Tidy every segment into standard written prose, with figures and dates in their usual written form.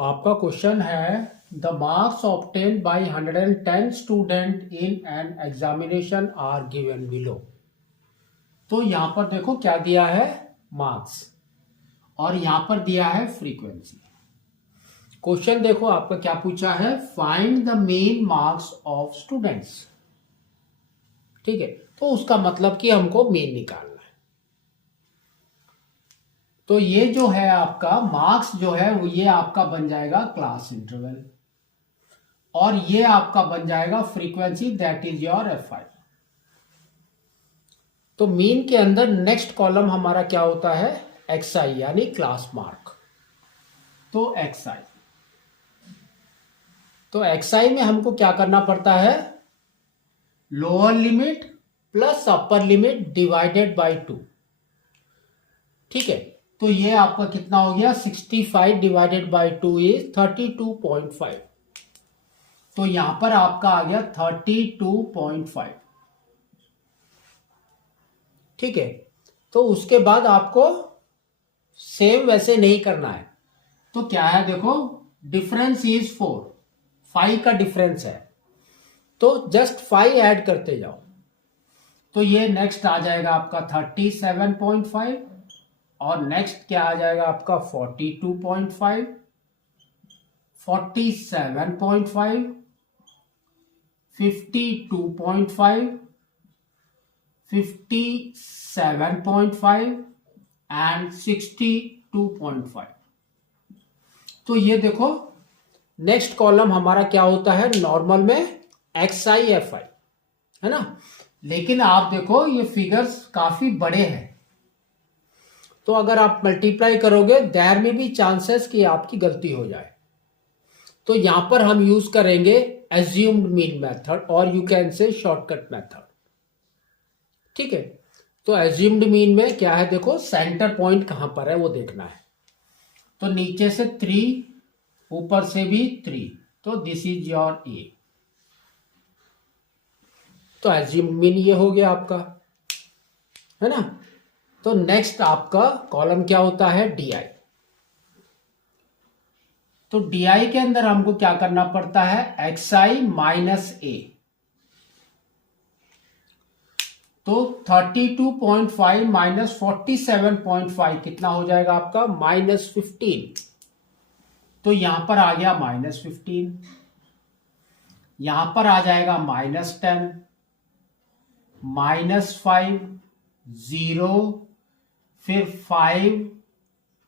आपका क्वेश्चन है the marks obtained by 110 student in an examination are given below. तो यहां पर देखो क्या दिया है, मार्क्स, और यहां पर दिया है फ्रीक्वेंसी। क्वेश्चन देखो आपका क्या पूछा है, find the main marks of students. ठीक है, तो उसका मतलब कि हमको मेन निकालना है। तो ये जो है आपका मार्क्स जो है वो ये आपका बन जाएगा क्लास इंटरवल, और ये आपका बन जाएगा frequency, that is your F5। तो मीन के अंदर नेक्स्ट कॉलम हमारा क्या होता है, XI यानी क्लास मार्क। तो XI में हमको क्या करना पड़ता है, lower limit plus upper limit divided by 2। ठीक है, तो ये आपका कितना हो गया, 65 डिवाइडेड बाय 2 इज 32.5। तो यहां पर आपका आ गया 32.5। ठीक है, तो उसके बाद आपको सेम वैसे नहीं करना है। तो क्या है देखो, डिफरेंस इज 4, 5 का डिफरेंस है, तो जस्ट 5 ऐड करते जाओ। तो ये नेक्स्ट आ जाएगा आपका 37.5, और नेक्स्ट क्या आ जाएगा आपका 42.5, 47.5, 52.5, 57.5 एंड 62.5। तो ये देखो नेक्स्ट कॉलम हमारा क्या होता है, नॉर्मल में XI FI है ना, लेकिन आप देखो ये फिगर्स काफी बड़े हैं, तो अगर आप मल्टीप्लाई करोगे देयर में भी चांसेस कि आपकी गलती हो जाए। तो यहां पर हम यूज करेंगे एज्यूम्ड मीन मेथड, और you can say shortcut method. ठीक है, तो एज्यूम्ड मीन में क्या है देखो, सेंटर पॉइंट कहां पर है वो देखना है। तो नीचे से 3, ऊपर से भी 3, तो दिस इज योर ए। तो एज्यूम्ड मीन ये हो गया आपका, है ना। तो नेक्स्ट आपका कॉलम क्या होता है, DI। तो DI के अंदर हमको क्या करना पड़ता है, XI माइनस A। तो 32.5 माइनस 47.5 कितना हो जाएगा आपका, -15। तो यहां पर आ गया -15, यहां पर आ जाएगा -10, -5, 0, फिर 5,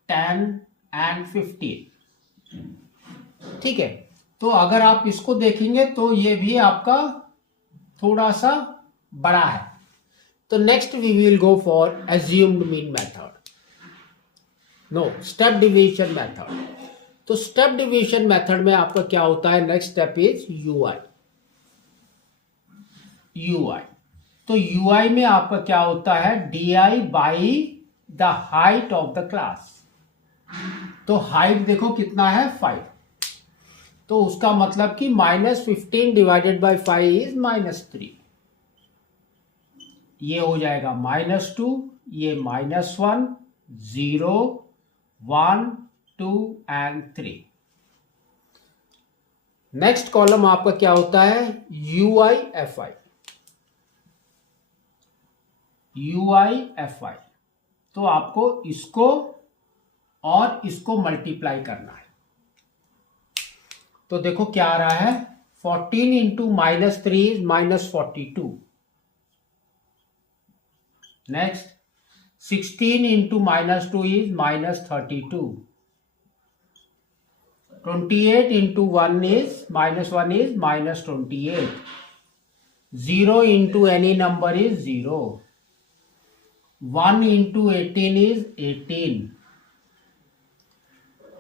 10 एंड 15। ठीक है, तो अगर आप इसको देखेंगे तो ये भी आपका थोड़ा सा बड़ा है। तो next we will go for assumed mean method, no step division method. तो स्टेप डिवीजन मेथड में आपका क्या होता है, नेक्स्ट स्टेप इज UI। तो UI में आपका क्या होता है, DI by the height of the class. तो हाइट देखो कितना है, 5। तो उसका मतलब कि -15 डिवाइडेड बाई 5 इज -3। ये हो जाएगा -2, ये -1, 0, 1, 2 एंड 3। नेक्स्ट कॉलम आपका क्या होता है, UI FI। तो आपको इसको और इसको मल्टीप्लाई करना है। तो देखो क्या आ रहा है, 14 into -3 is -42। Next 16 into -2 is -32। 28 into 1 is -1 is -28। 0 into any number is 0। 1 into 18 is 18।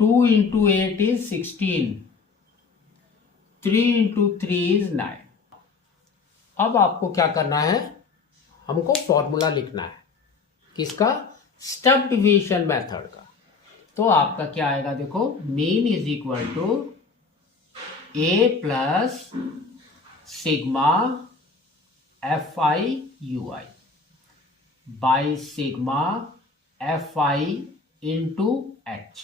2 into 8 is 16। 3 into 3 is 9। अब आपको क्या करना है, हमको फॉर्मूला लिखना है किसका, स्टेप डिवीजन मेथड का। तो आपका क्या आएगा देखो, mean is equal to A plus sigma FI UI by sigma FI into H।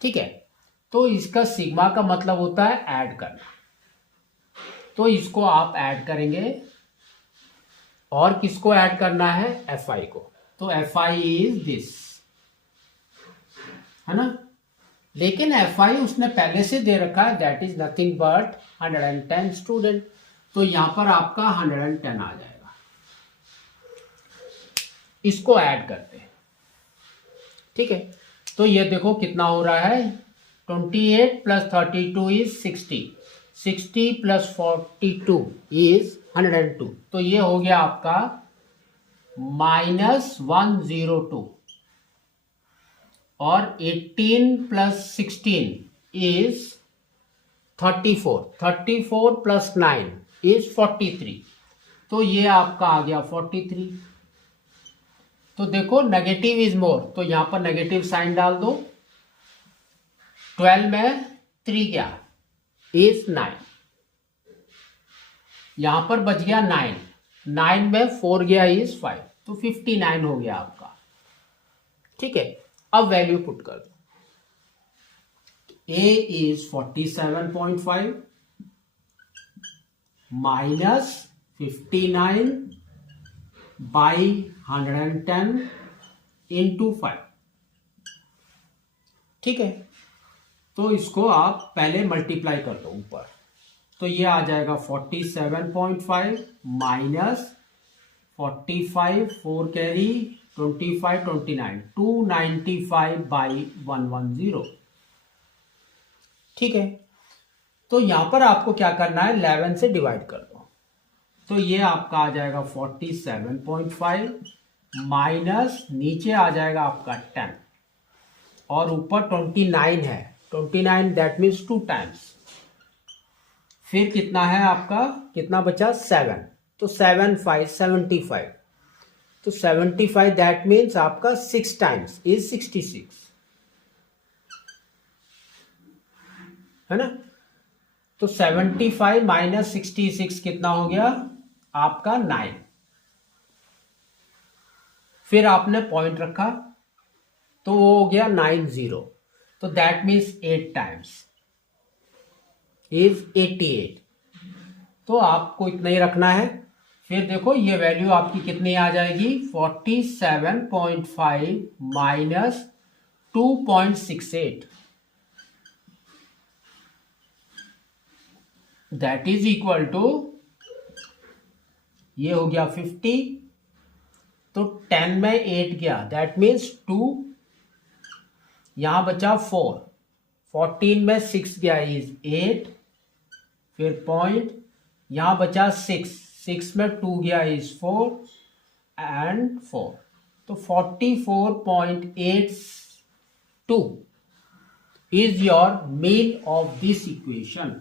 ठीक है, तो इसका सिग्मा का मतलब होता है ऐड करना, तो इसको आप ऐड करेंगे और किसको ऐड करना है, एफ आई को, तो एफ आई इज दिस, है ना। लेकिन एफ आई उसने पहले से दे रखा है, that is nothing but 110 student, तो यहां पर आपका 110 आ जाएगा। इसको ऐड करते हैं, ठीक है। तो ये देखो कितना हो रहा है, 28 + 32 इज 60, 60 + 42 इज 102, तो ये हो गया आपका -102, और 18 + 16 इज 34, 34 + 9 इज 43, तो ये आपका आ गया 43। तो देखो नेगेटिव इज मोर, तो यहां पर नेगेटिव साइन डाल दो। 12 में 3 गया इज 9, यहां पर बच गया 9, 9 में 4 गया इज 5, तो 59 हो गया आपका, ठीक है। अब वैल्यू पुट कर दो, ए इज 47.5 माइनस 59 बाई 110 इंटू 5, ठीक है। तो इसको आप पहले मल्टीप्लाई कर दो ऊपर, तो ये आ जाएगा 47.5 माइनस 45, 4 कैरी 25, 29, 295 बाई 110, ठीक है। तो यहां पर आपको क्या करना है, 11 से डिवाइड कर दो, तो ये आपका आ जाएगा 47.5 माइनस नीचे आ जाएगा आपका 10 और ऊपर 29 है, 29 दैट मीन्स 2 टाइम्स, फिर कितना है आपका, कितना बचा 7, तो 7 5 75, तो 75 दैट मीन्स आपका 6 टाइम्स इज 66, है ना। तो 75 माइनस 66 कितना हो गया आपका 9, फिर आपने पॉइंट रखा तो वो हो गया 90, तो दैट मीन्स 8 टाइम्स इज 88, तो आपको इतना ही रखना है। फिर देखो ये वैल्यू आपकी कितनी आ जाएगी, 47.5 minus 2.68, that is equal to, ये हो गया 50, तो 10 में 8 गया दैट मीन्स 2, यहां बचा 4, 14 में 6 गया इज 8, फिर पॉइंट, यहां बचा 6, 6 में 2 गया इज 4 एंड 4, तो 44.82 is your mean of this equation.